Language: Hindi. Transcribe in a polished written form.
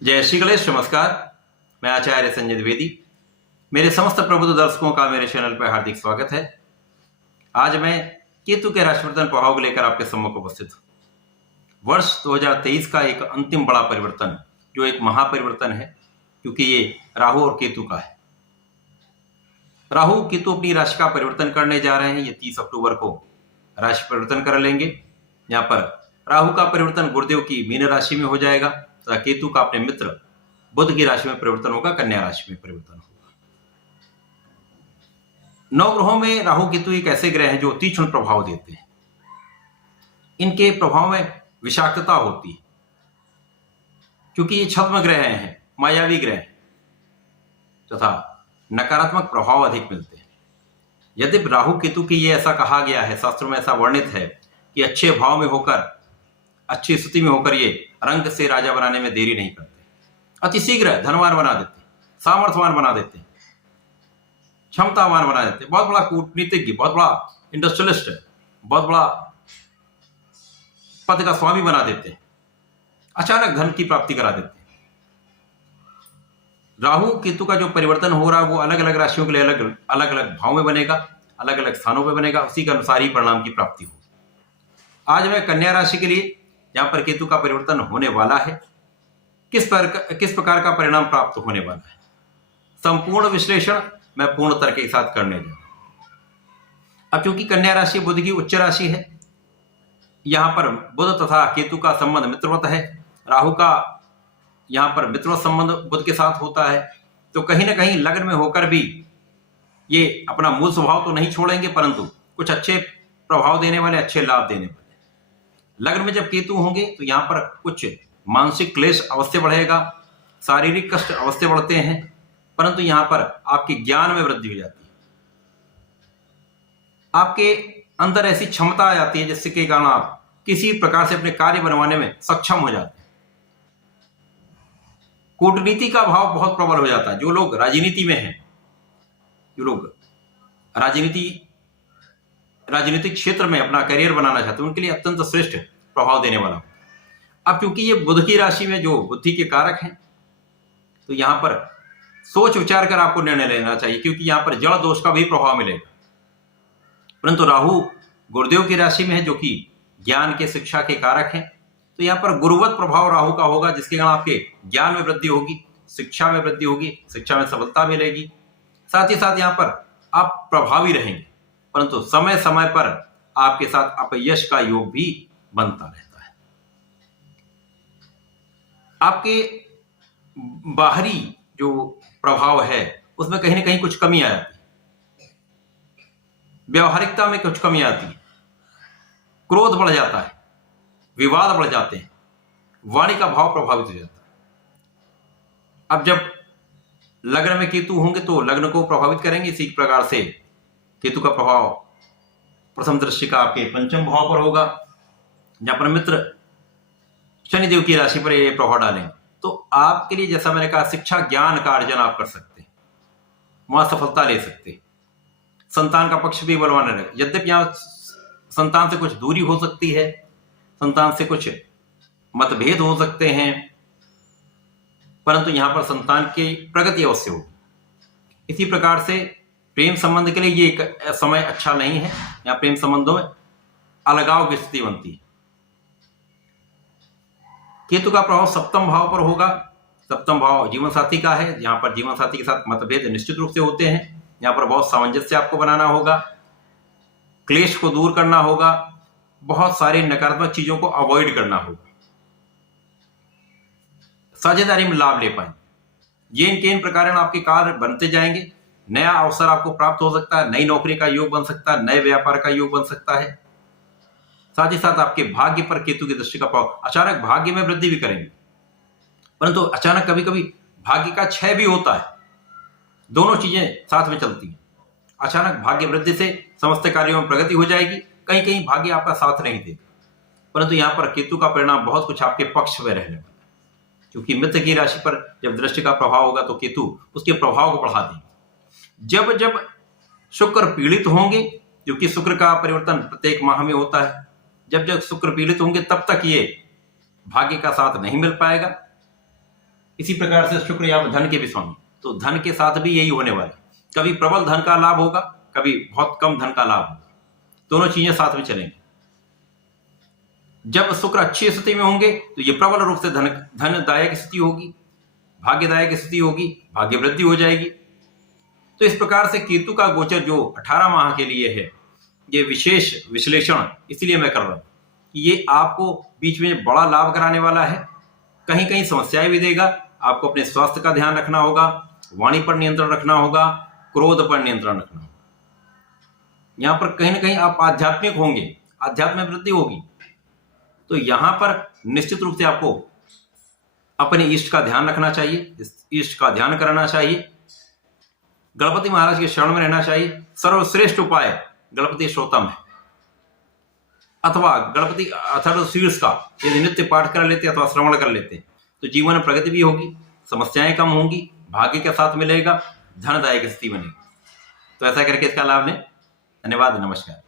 जय श्री गणेश। नमस्कार। मैं आचार्य संजय द्विवेदी। मेरे समस्त प्रबुद्ध दर्शकों का मेरे चैनल पर हार्दिक स्वागत है। आज मैं केतु के राशि परिवर्तन प्रभाव को लेकर आपके सम्मुख उपस्थित हूँ। वर्ष 2023 का एक अंतिम बड़ा परिवर्तन, जो एक महापरिवर्तन है, क्योंकि ये राहु और केतु का है। राहु केतु अपनी राशि का परिवर्तन करने जा रहे हैं। ये 30 अक्टूबर को राशि परिवर्तन कर लेंगे। यहाँ पर राहु का परिवर्तन गुरुदेव की मीन राशि में हो जाएगा तथा केतु का अपने मित्र बुध की राशि में परिवर्तन होगा, कन्या राशि में परिवर्तन होगा। 9 ग्रहों में राहु केतु एक ऐसे ग्रह हैं जो तीक्ष्ण प्रभाव देते हैं। इनके प्रभाव में विषाक्तता होती है, क्योंकि ये छद्म ग्रह हैं, मायावी ग्रह हैं, तथा नकारात्मक प्रभाव अधिक मिलते हैं। यद्यपि राहु केतु की ये ऐसा कहा गया है, शास्त्रों में ऐसा वर्णित है कि अच्छे भाव में होकर, अच्छी स्थिति में होकर ये रंग से राजा बनाने में देरी नहीं करते, अति शीघ्र धनवान बना देते, सामर्थ्यवान बना देते, क्षमतावान बना देते, बहुत बड़ा कूटनीतिज्ञ, बहुत बड़ा इंडस्ट्रियलिस्ट, बहुत बड़ा पद का स्वामी बना देते, अचानक धन की प्राप्ति करा देते। राहु केतु का जो परिवर्तन हो रहा है वो अलग अलग राशियों के लिए अलग अलग भाव में बनेगा, अलग अलग स्थानों में बनेगा, उसी के अनुसार ही परिणाम की प्राप्ति हो। आज मैं कन्या राशि के लिए जहां पर केतु का परिवर्तन होने वाला है, किस प्रकार का परिणाम प्राप्त होने वाला है, संपूर्ण विश्लेषण मैं पूर्ण तर्क के साथ करने जा रहा हूं। अब चूंकि कन्या राशि बुध की उच्च राशि है, यहां पर बुध तथा केतु का संबंध मित्रवत है। राहु का यहां पर मित्रवत संबंध बुध के साथ होता है, तो कहीं ना कहीं लग्न में होकर भी ये अपना मूल स्वभाव तो नहीं छोड़ेंगे, परंतु कुछ अच्छे प्रभाव देने वाले, अच्छे लाभ देने वाले। लग्न में जब केतु होंगे तो यहां पर कुछ मानसिक क्लेश अवश्य बढ़ेगा, शारीरिक कष्ट अवश्य बढ़ते हैं, परंतु यहां पर आपके ज्ञान में वृद्धि हो जाती है। आपके अंदर ऐसी क्षमता आ जाती है जिससे के कारण आप किसी प्रकार से अपने कार्य बनवाने में सक्षम हो जाते हैं। कूटनीति का भाव बहुत प्रबल हो जाता है। जो लोग राजनीति में हैं, जो लोग राजनीतिक क्षेत्र में अपना करियर बनाना चाहते हैं, उनके लिए अत्यंत श्रेष्ठ प्रभाव देने वाला। अब क्योंकि ये बुध की राशि में जो बुद्धि के कारक हैं, तो यहां पर सोच विचार कर आपको निर्णय लेना चाहिए, क्योंकि यहां पर जड़ दोष का भी प्रभाव मिलेगा। परंतु राहु गुरुदेव की राशि में है, जो कि ज्ञान के, शिक्षा के कारक हैं, तो यहां पर गुरुवत प्रभाव राहु का होगा, जिसके कारण आपके ज्ञान में वृद्धि होगी, शिक्षा में वृद्धि होगी, शिक्षा में सफलता मिलेगी। साथ ही साथ यहां पर आप प्रभावी रहेंगे, परंतु समय समय पर आपके साथ अपयश का योग भी बनता रहता है। आपके बाहरी जो प्रभाव है उसमें कहीं ना कहीं कुछ कमी आ जाती है, व्यवहारिकता में कुछ कमी आती है, क्रोध बढ़ जाता है, विवाद बढ़ जाते हैं, वाणी का भाव प्रभावित हो जाता है। अब जब लग्न में केतु होंगे तो लग्न को प्रभावित करेंगे। इसी प्रकार से केतु का प्रभाव प्रथम दृष्टि का आपके पंचम भाव पर होगा, जहां पर मित्र शनिदेव की राशि पर ये प्रभाव डालेंगे। तो आपके लिए, जैसा मैंने कहा, शिक्षा ज्ञान का अर्जन आप कर सकते हैं, वहां सफलता ले सकते हैं। संतान का पक्ष भी बलवान रहेगा। यद्यपि यहां संतान से कुछ दूरी हो सकती है, संतान से कुछ मतभेद हो सकते हैं, परंतु यहां पर संतान की प्रगति अवश्य होगी। इसी प्रकार से प्रेम संबंध के लिए ये एक समय अच्छा नहीं है। यहाँ प्रेम संबंधों में अलगाव की स्थिति बनती है। केतु का प्रभाव सप्तम भाव पर होगा। सप्तम भाव जीवन साथी का है, यहाँ पर जीवन साथी के साथ मतभेद निश्चित रूप से होते हैं। यहाँ पर बहुत सामंजस्य आपको बनाना होगा, क्लेश को दूर करना होगा, बहुत सारी नकारात्मक चीजों को अवॉइड करना होगा, साझेदारी में लाभ ले पाएंगे। ये इनके इन प्रकार आपके कार्य बनते जाएंगे। नया अवसर आपको प्राप्त हो सकता है, नई नौकरी का योग बन सकता है, नए व्यापार का योग बन सकता है। साथ ही साथ आपके भाग्य पर केतु की दृष्टि का प्रभाव, अचानक भाग्य में वृद्धि भी करेंगे, परंतु अचानक कभी कभी भाग्य का क्षय भी होता है। दोनों चीजें साथ में चलती हैं। अचानक भाग्य वृद्धि से समस्त कार्यों में प्रगति हो जाएगी, कहीं कहीं भाग्य आपका साथ नहीं देगा, परंतु यहां पर केतु का परिणाम बहुत कुछ आपके पक्ष में रहने वाला है। क्योंकि मित्र की राशि पर जब दृष्टि का प्रभाव होगा तो केतु उसके प्रभाव को बढ़ा देंगे। जब जब शुक्र पीड़ित होंगे, क्योंकि शुक्र का परिवर्तन प्रत्येक माह में होता है, जब जब शुक्र पीड़ित होंगे तब तक ये भाग्य का साथ नहीं मिल पाएगा। इसी प्रकार से शुक्र या धन के भी स्वामी, तो धन के साथ भी यही होने वाला है। कभी प्रबल धन का लाभ होगा, कभी बहुत कम धन का लाभ होगा, दोनों चीजें साथ में चलेंगी। जब शुक्र अच्छी स्थिति में होंगे तो ये प्रबल रूप से धनदायक स्थिति होगी, भाग्यदायक स्थिति होगी, भाग्य वृद्धि हो जाएगी। तो इस प्रकार से केतु का गोचर जो 18 माह के लिए है, ये विशेष विश्लेषण इसलिए मैं कर रहा हूं कि ये आपको बीच में बड़ा लाभ कराने वाला है, कहीं कहीं समस्याएं भी देगा। आपको अपने स्वास्थ्य का ध्यान रखना होगा, वाणी पर नियंत्रण रखना होगा, क्रोध पर नियंत्रण रखना होगा। यहां पर कहीं ना कहीं आप आध्यात्मिक होंगे, आध्यात्म में वृद्धि होगी, तो यहां पर निश्चित रूप से आपको अपने इष्ट का ध्यान रखना चाहिए, इष्ट का ध्यान कराना चाहिए, गणपति महाराज के शरण में रहना चाहिए। सर्वश्रेष्ठ उपाय गणपति स्तोत्रम है, अथवा गणपति अथर्वशीर्ष का यदि नित्य पाठ कर लेते अथवा श्रवण कर लेते तो जीवन में प्रगति भी होगी, समस्याएं कम होंगी, भाग्य के साथ मिलेगा, धनदायक स्थिति बनेगी। तो ऐसा करके इसका लाभ लें। धन्यवाद, नमस्कार।